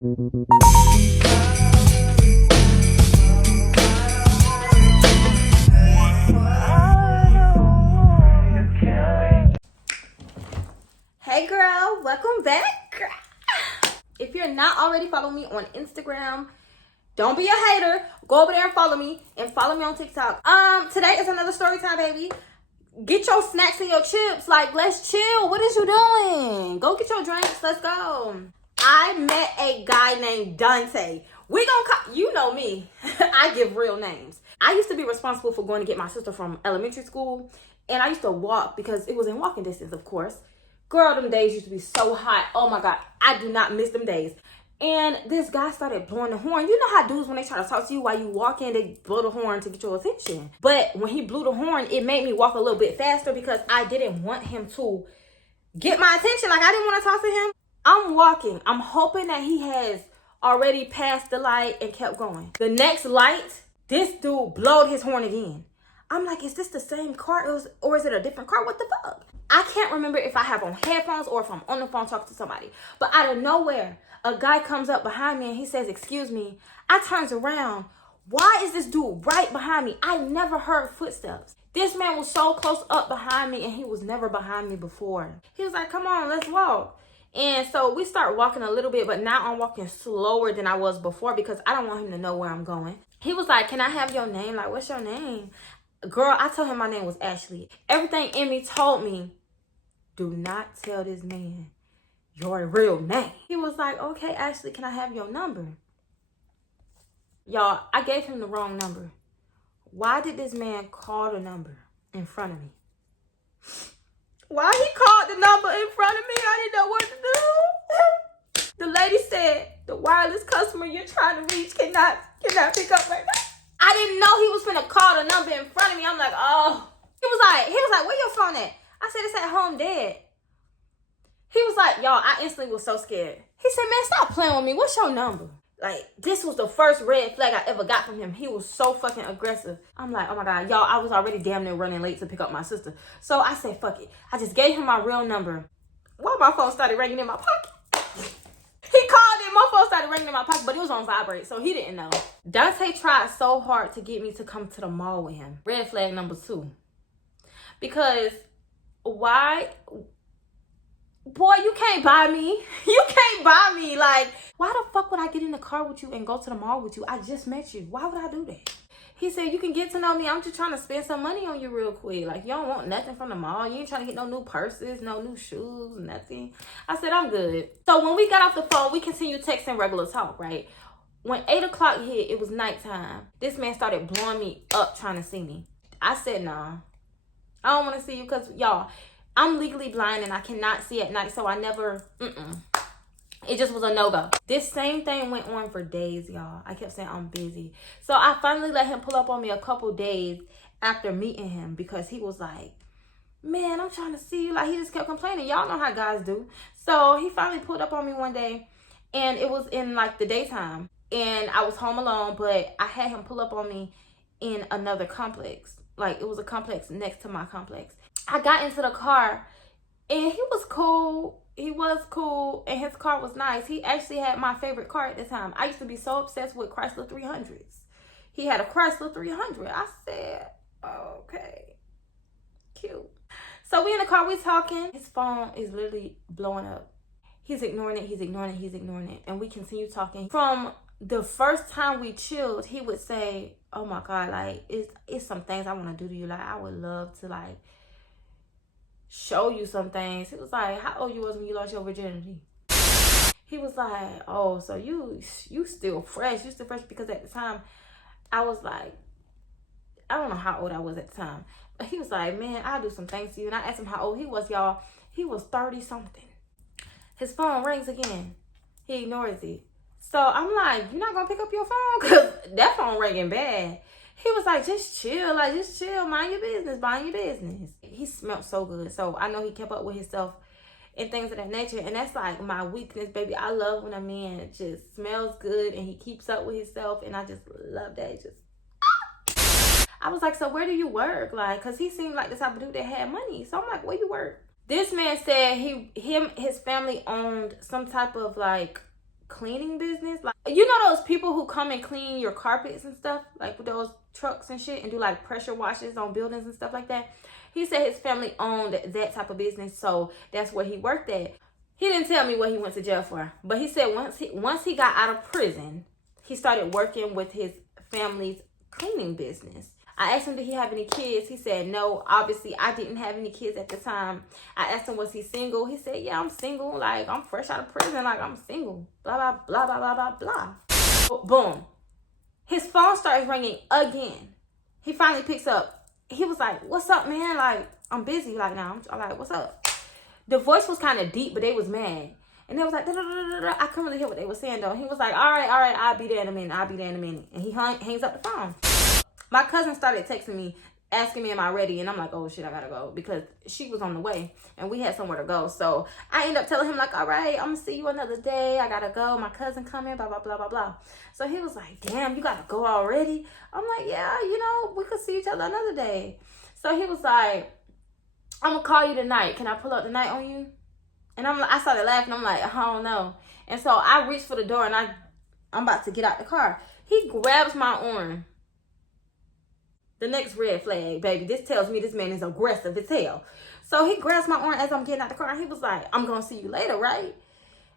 Hey girl, welcome back. If you're not already following me on Instagram, don't be a hater. Go over there and follow me on TikTok. Today is another story time, baby. Get your snacks and your chips. Like, let's chill. What is you doing? Go get your drinks. Let's go. I met a guy named Dante. We gonna call, you know me. I give real names. I used to be responsible for going to get my sister from elementary school, and I used to walk because it was in walking distance, of course. Girl, them days used to be so hot. Oh my God, I do not miss them days. And this guy started blowing the horn. You know how dudes, when they try to talk to you while you walking, they blow the horn to get your attention. But when he blew the horn, it made me walk a little bit faster because I didn't want him to get my attention. Like, I didn't want to talk to him. I'm walking. I'm hoping that he has already passed the light and kept going. The next light, this dude blowed his horn again. I'm like, is this the same car or is it a different car? What the fuck? I can't remember if I have on headphones or if I'm on the phone talking to somebody. But out of nowhere, a guy comes up behind me and he says, excuse me. I turns around. Why is this dude right behind me? I never heard footsteps. This man was so close up behind me and he was never behind me before. He was like, come on, let's walk. And so we start walking a little bit, but now I'm walking slower than I was before because I don't want him to know where I'm going. He was like, can I have your name? Like, what's your name? Girl, I told him my name was Ashley. Everything in me told me, do not tell this man your real name. He was like, okay, Ashley, can I have your number? Y'all, I gave him the wrong number. Why did this man call the number in front of me? Why he called the number in front of me? I didn't know what to do. The lady said, the wireless customer you're trying to reach cannot pick up right now. I didn't know he was finna call the number in front of me. I'm like, oh. He was like, where your phone at? I said, it's at home, Dad. He was like, y'all, I instantly was so scared. He said, man, stop playing with me. What's your number? Like, this was the first red flag I ever got from him. He was so fucking aggressive. I'm like, oh my God, y'all, I was already damn near running late to pick up my sister. So I said, fuck it. I just gave him my real number. Well, my phone started ringing in my pocket. He called it, my phone started ringing in my pocket, but it was on vibrate, so he didn't know. Dante tried so hard to get me to come to the mall with him. Red flag number 2. Because why? Boy, you can't buy me. You can't buy me. Like, why the fuck would I get in the car with you and go to the mall with you? I just met you. Why would I do that? He said, you can get to know me. I'm just trying to spend some money on you real quick. Like, you don't want nothing from the mall. You ain't trying to get no new purses, no new shoes, nothing. I said, I'm good. So when we got off the phone, we continued texting regular talk, right? When 8 o'clock hit, it was nighttime. This man started blowing me up trying to see me. I said, nah. I don't want to see you because, y'all, I'm legally blind and I cannot see at night. So I never, It just was a no-go. This same thing went on for days, y'all. I kept saying I'm busy. So I finally let him pull up on me a couple days after meeting him because he was like, man, I'm trying to see you. Like, he just kept complaining. Y'all know how guys do. So he finally pulled up on me one day and it was in like the daytime. And I was home alone, but I had him pull up on me in another complex. Like, it was a complex next to my complex. I got into the car and he was cool. He was cool and his car was nice. He actually had my favorite car at the time. I used to be so obsessed with Chrysler 300s. He had a Chrysler 300. I said, okay, cute. So we in the car, we talking. His phone is literally blowing up. He's ignoring it, he's ignoring it, he's ignoring it. And we continue talking. From the first time we chilled, he would say, oh my God, like, it's some things I want to do to you. Like, I would love to, like, show you some things. He was like, how old you was when you lost your virginity? He was like, oh, so you still fresh. You still fresh because at the time, I was like, I don't know how old I was at the time. But he was like, man, I'll do some things to you. And I asked him how old he was, y'all. He was 30-something. His phone rings again. He ignores it. So I'm like, you're not going to pick up your phone? Because that phone ringing bad. He was like, just chill. Like, just chill. Mind your business. Mind your business. He smelled so good. So I know he kept up with himself and things of that nature. And that's like my weakness, baby. I love when a man just smells good and he keeps up with himself. And I just love that. I was like, so where do you work? Like, because he seemed like the type of dude that had money. So I'm like, where you work? This man said his family owned some type of like cleaning business. Like, you know those people who come and clean your carpets and stuff, like with those trucks and shit, and do like pressure washes on buildings and stuff like that. He said his family owned that type of business, so that's where he worked at. He didn't tell me what he went to jail for, but he said once he got out of prison, he started working with his family's cleaning business. I asked him, did he have any kids? He said, no. Obviously, I didn't have any kids at the time. I asked him, was he single? He said, yeah, I'm single. Like, I'm fresh out of prison. Like, I'm single. Blah, blah, blah, blah, blah, blah, blah. Boom. His phone starts ringing again. He finally picks up. He was like, what's up, man? Like, I'm busy. Like, now. I'm like, what's up? The voice was kind of deep, but they was mad. And they was like, da, da, da, da, da. I couldn't really hear what they were saying, though. He was like, all right, I'll be there in a minute. And he hangs up the phone. My cousin started texting me, asking me, am I ready? And I'm like, oh, shit, I gotta go. Because she was on the way, and we had somewhere to go. So I ended up telling him, like, all right, I'm going to see you another day. I gotta go. My cousin coming, blah, blah, blah, blah, blah. So he was like, damn, you gotta go already? I'm like, yeah, we could see each other another day. So he was like, I'm going to call you tonight. Can I pull up tonight on you? And I started laughing. I'm like, I don't know. And so I reached for the door, and I'm about to get out the car. He grabs my arm. The next red flag, baby. This tells me this man is aggressive as hell. So he grabs my arm as I'm getting out the car, and he was like, I'm going to see you later, right?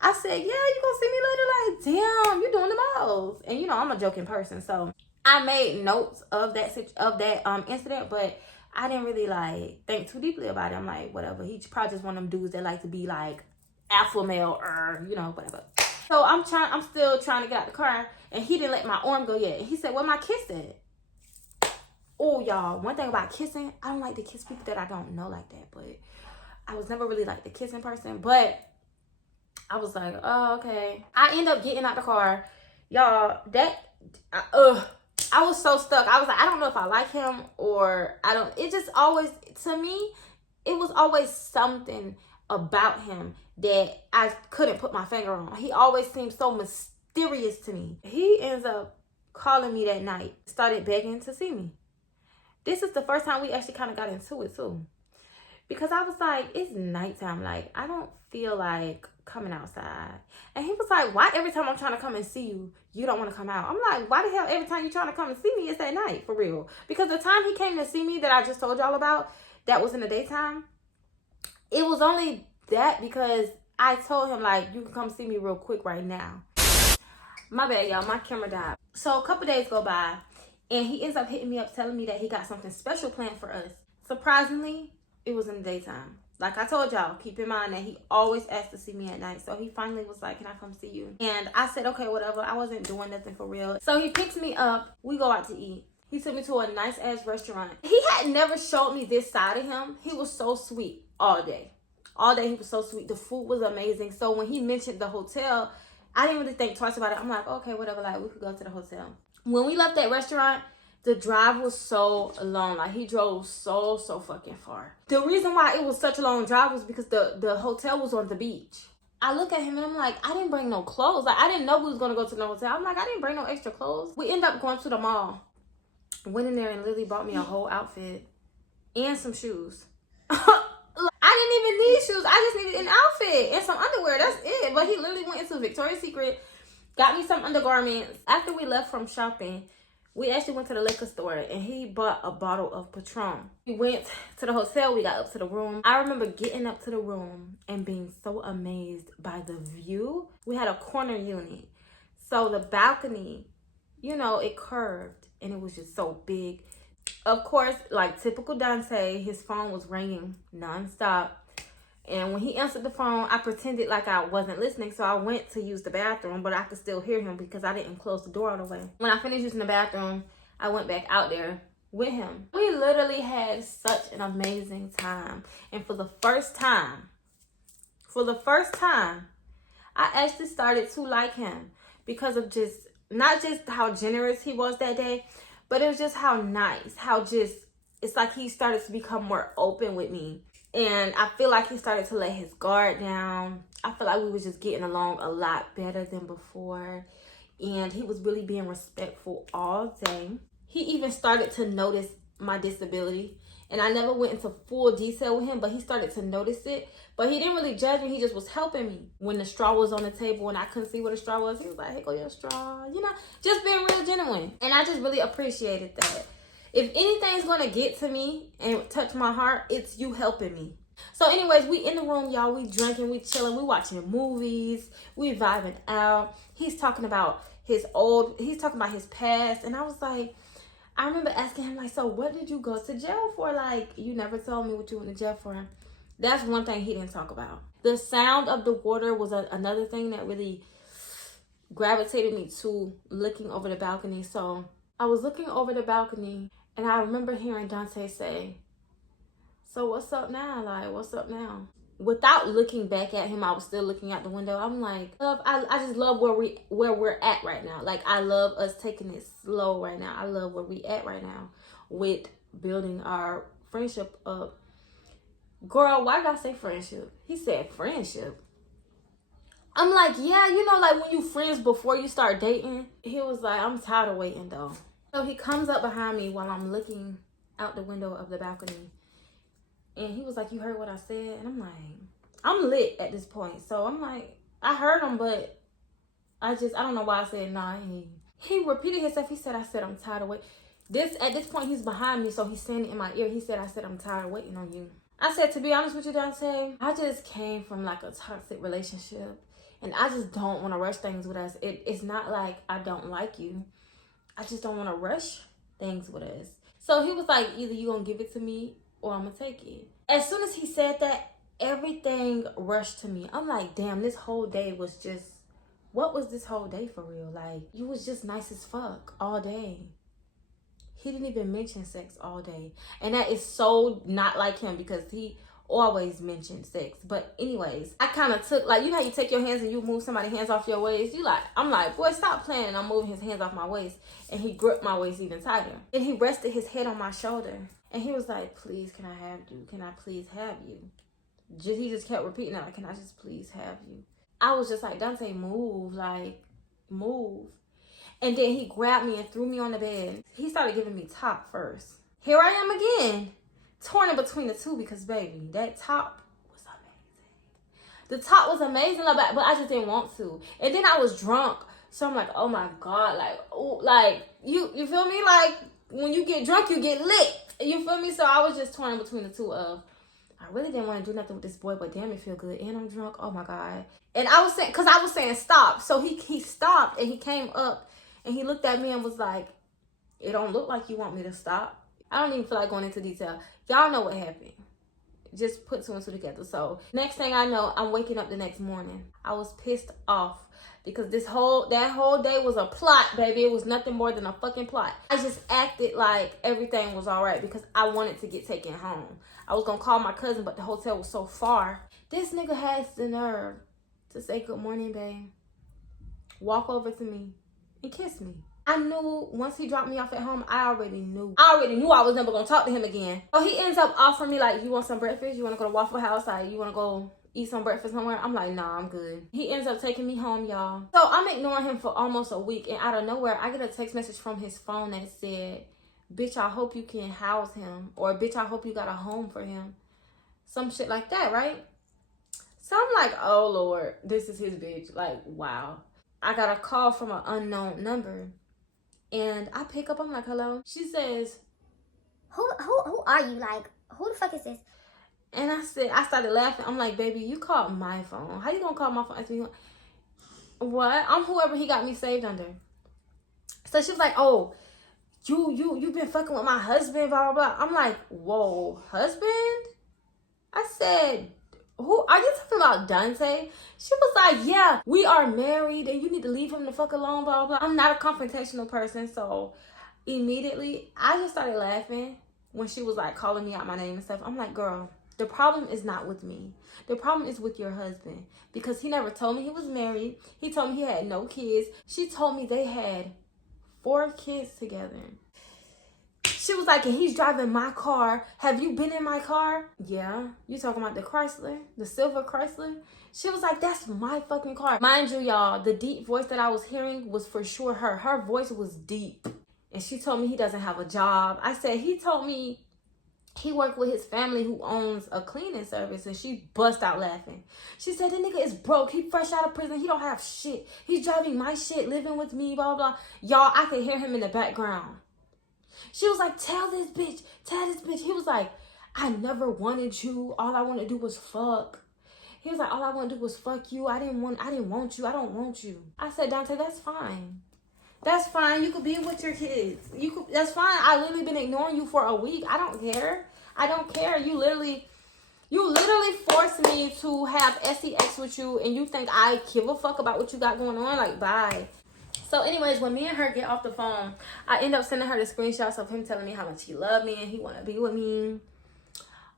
I said, yeah, you going to see me later? Like, damn, you're doing the most. And, I'm a joking person. So I made notes of that incident, but I didn't really, like, think too deeply about it. I'm like, whatever. He probably just one of them dudes that like to be, like, alpha male or, whatever. So I'm still trying to get out the car, and he didn't let my arm go yet. And he said, where my kiss at? Oh, y'all, one thing about kissing, I don't like to kiss people that I don't know like that, but I was never really like the kissing person, but I was like, oh, okay. I end up getting out the car. Y'all, I was so stuck. I was like, I don't know if I like him or it just always, to me, it was always something about him that I couldn't put my finger on. He always seemed so mysterious to me. He ends up calling me that night, started begging to see me. This is the first time we actually kind of got into it too. Because I was like, it's nighttime. Like, I don't feel like coming outside. And he was like, why every time I'm trying to come and see you, you don't want to come out? I'm like, why the hell every time you're trying to come and see me, it's at night, for real? Because the time he came to see me that I just told y'all about, that was in the daytime, it was only that because I told him, like, you can come see me real quick right now. My bad, y'all. My camera died. So a couple days go by, and he ends up hitting me up telling me that he got something special planned for us. Surprisingly, it was in the daytime. Like I told y'all, keep in mind that he always asked to see me at night. So he finally was like, can I come see you? And I said, okay, whatever. I wasn't doing nothing for real. So he picks me up. We go out to eat. He took me to a nice ass restaurant. He had never showed me this side of him. He was so sweet all day. All day he was so sweet. The food was amazing. So when he mentioned the hotel, I didn't really think twice about it. I'm like, okay, whatever. Like, we could go to the hotel. When we left that restaurant, the drive was so long. Like, he drove so fucking far. The reason why it was such a long drive was because the hotel was on the beach. I look at him and I'm like, I didn't bring no clothes. Like, I didn't know we was going to go to the hotel. I'm like, I didn't bring no extra clothes. We ended up going to the mall. Went in there and literally bought me a whole outfit and some shoes. I didn't even need shoes. I just needed an outfit and some underwear. That's it. But he literally went into Victoria's Secret, got me some undergarments. After we left from shopping, we actually went to the liquor store and he bought a bottle of Patron. We went to the hotel. We got up to the room. I remember getting up to the room and being so amazed by the view. We had a corner unit. So the balcony, it curved and it was just so big. Of course, like typical Dante, his phone was ringing nonstop. And when he answered the phone, I pretended like I wasn't listening. So I went to use the bathroom, but I could still hear him because I didn't close the door all the way. When I finished using the bathroom, I went back out there with him. We literally had such an amazing time. And for the first time, I actually started to like him because of not just how generous he was that day, but it was just how nice, it's like he started to become more open with me. And I feel like he started to let his guard down. I feel like we was just getting along a lot better than before. And he was really being respectful all day. He even started to notice my disability. And I never went into full detail with him, but he started to notice it. But he didn't really judge me. He just was helping me. When the straw was on the table and I couldn't see what the straw was, he was like, "Here go your straw." You know, just being real genuine. And I just really appreciated that. If anything's going to get to me and touch my heart, it's you helping me. So anyways, we in the room, y'all. We drinking, we chilling, we watching movies, we vibing out. He's talking about his past. And I was like, I remember asking him, like, so what did you go to jail for? Like, you never told me what you went to jail for. That's one thing he didn't talk about. The sound of the water was another thing that really gravitated me to looking over the balcony. So I was looking over the balcony and I remember hearing Dante say, "So what's up now? Like, what's up now?" Without looking back at him, I was still looking out the window. I'm like, I just love where we're at right now. Like, I love us taking it slow right now. I love where we at right now with building our friendship up. Girl, why did I say friendship? He said friendship. I'm like, yeah, you know, like when you friends before you start dating. He was like, "I'm tired of waiting though." So he comes up behind me while I'm looking out the window of the balcony. And he was like, "You heard what I said?" And I'm like, I'm lit at this point. So I'm like, I heard him, but I don't know why I said nah. He repeated himself. He said, "I'm tired of waiting." At this point, he's behind me, so he's standing in my ear. He said, "I'm tired of waiting on you." I said, "To be honest with you, Dante, I just came from like a toxic relationship. And I just don't want to rush things with us. It's not like I don't like you. I just don't want to rush things with us." So he was like, "Either you going to give it to me or I'm going to take it." As soon as he said that, everything rushed to me. I'm like, damn, this whole day was just, what was this whole day for real? Like, you was just nice as fuck all day. He didn't even mention sex all day. And that is so not like him because he always mentioned sex. But anyways, I kind of took, like, you know how you take your hands and you move somebody's hands off your waist? I'm like, boy, stop playing. And I'm moving his hands off my waist. And he gripped my waist even tighter. And he rested his head on my shoulder. And he was like, "Please, can I have you? Can I please have you?" He just kept repeating that, like, "Can I just please have you?" I was just like, "Dante, move, like, move." And then he grabbed me and threw me on the bed. He started giving me top first. Here I am again, torn in between the two because, baby, that top was amazing. The top was amazing, but I just didn't want to. And then I was drunk, so I'm like, oh my God, like, ooh, like, you feel me? Like, when you get drunk, you get lit. You feel me? So I was just torn in between the two of, I really didn't want to do nothing with this boy, but damn, it feel good. And I'm drunk. Oh my God. And I was saying stop. So he stopped and he came up and he looked at me and was like, "It don't look like you want me to stop." I don't even feel like going into detail. Y'all know what happened. Just put two and two together. So next thing I know, I'm waking up the next morning. I was pissed off because that whole day was a plot, baby. It was nothing more than a fucking plot. I just acted like everything was all right because I wanted to get taken home. I was gonna call my cousin, but the hotel was so far. This nigga has the nerve to say, "Good morning, babe." Walk over to me and kiss me. I knew once he dropped me off at home, I already knew I was never gonna talk to him again. So he ends up offering me, like, "You want some breakfast? You wanna go to Waffle House? Like, you wanna go eat some breakfast somewhere?" I'm like, "Nah, I'm good." He ends up taking me home, y'all. So I'm ignoring him for almost a week, and out of nowhere, I get a text message from his phone that said, "Bitch, I hope you can house him," or "Bitch, I hope you got a home for him." Some shit like that, right? So I'm like, oh Lord, this is his bitch. Like, wow. I got a call from an unknown number, and I pick up. I'm like, "Hello." She says, Who are you? Like, who the fuck is this?" And I started laughing. I'm like, "Baby, you called my phone. How you gonna call my phone?" Ask me, what? I'm whoever he got me saved under. So she was like, "Oh, you been fucking with my husband, blah, blah, blah." I'm like, "Whoa, husband?" I said, "Who are you talking about, Dante?" She was like, "Yeah, we are married and you need to leave him the fuck alone, blah, blah, blah." I'm not a confrontational person, so immediately I just started laughing when she was like calling me out my name and stuff. I'm like, "Girl, the problem is not with me. The problem is with your husband, because he never told me he was married. He told me he had no kids. She told me they had 4 kids together." She was like, "And he's driving my car. Have you been in my car?" "Yeah." "You talking about the Chrysler? The silver Chrysler?" She was like, "That's my fucking car." Mind you, y'all, the deep voice that I was hearing was for sure her. Her voice was deep. And she told me he doesn't have a job. I said, he told me he worked with his family who owns a cleaning service. And she bust out laughing. She said, the nigga is broke. He fresh out of prison. He don't have shit. He's driving my shit, living with me, blah, blah. Y'all, I could hear him in the background. She was like, tell this bitch. He was like, I never wanted you. All I want to do was fuck. He was like, all I want to do was fuck you. I didn't want you. I don't want you. I said, Dante, that's fine. That's fine. You could be with your kids. That's fine. I literally been ignoring you for a week. I don't care. You literally forced me to have sex with you, and you think I give a fuck about what you got going on? Like, bye. So anyways, when me and her get off the phone, I end up sending her the screenshots of him telling me how much he loved me and he want to be with me.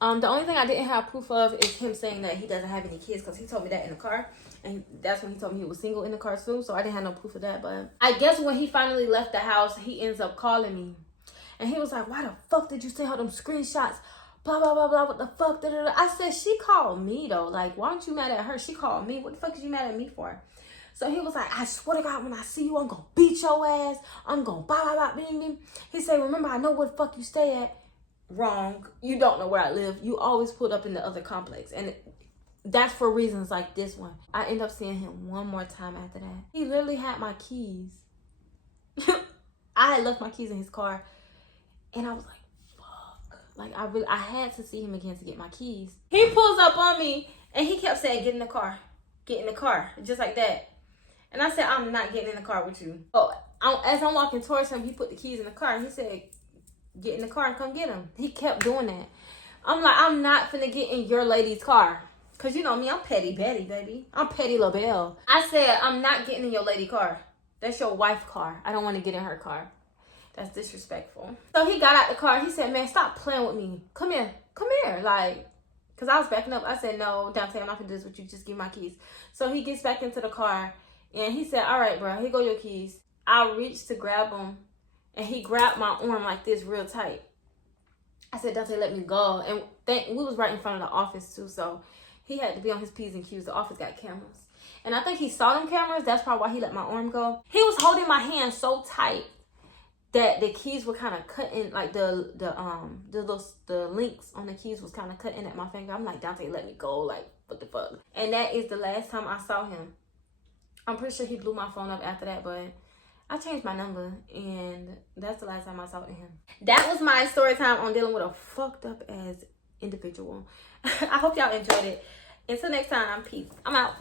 The only thing I didn't have proof of is him saying that he doesn't have any kids, because he told me that in the car. And that's when he told me he was single in the car too. So I didn't have no proof of that. But I guess when he finally left the house, he ends up calling me. And he was like, why the fuck did you send her them screenshots? Blah, blah, blah, blah. What the fuck? Da, da, da. I said, she called me though. Like, why aren't you mad at her? She called me. What the fuck is you mad at me for? So he was like, I swear to God, when I see you, I'm going to beat your ass. I'm going to blah, blah, blah, bing, bing. He said, remember, I know where the fuck you stay at. Wrong. You don't know where I live. You always put up in the other complex. And that's for reasons like this one. I end up seeing him one more time after that. He literally had my keys. I had left my keys in his car. And I was like, fuck. Like, I had to see him again to get my keys. He pulls up on me and he kept saying, get in the car. Get in the car. Just like that. And I said, I'm not getting in the car with you. Oh, as I'm walking towards him, he put the keys in the car. And he said, get in the car and come get him. He kept doing that. I'm like, I'm not finna get in your lady's car. Because you know me, I'm Petty Betty, baby. I'm Petty LaBelle. I said, I'm not getting in your lady car. That's your wife's car. I don't want to get in her car. That's disrespectful. So he got out the car. He said, man, stop playing with me. Come here. Come here. Like, because I was backing up. I said, no, Dante, I'm not going to do this with you. Just give me my keys. So he gets back into the car. And he said, all right, bro, here go your keys. I reached to grab them. And he grabbed my arm like this real tight. I said, Dante, let me go. And we was right in front of the office, too. So he had to be on his P's and Q's. The office got cameras. And I think he saw them cameras. That's probably why he let my arm go. He was holding my hand so tight that the keys were kind of cutting, like the links on the keys was kind of cutting at my finger. I'm like, Dante, let me go. Like, what the fuck? And that is the last time I saw him. I'm pretty sure he blew my phone up after that, but I changed my number, and that's the last time I talked to him. That was my story time on dealing with a fucked up ass individual. I hope y'all enjoyed it. Until next time, peace. I'm out.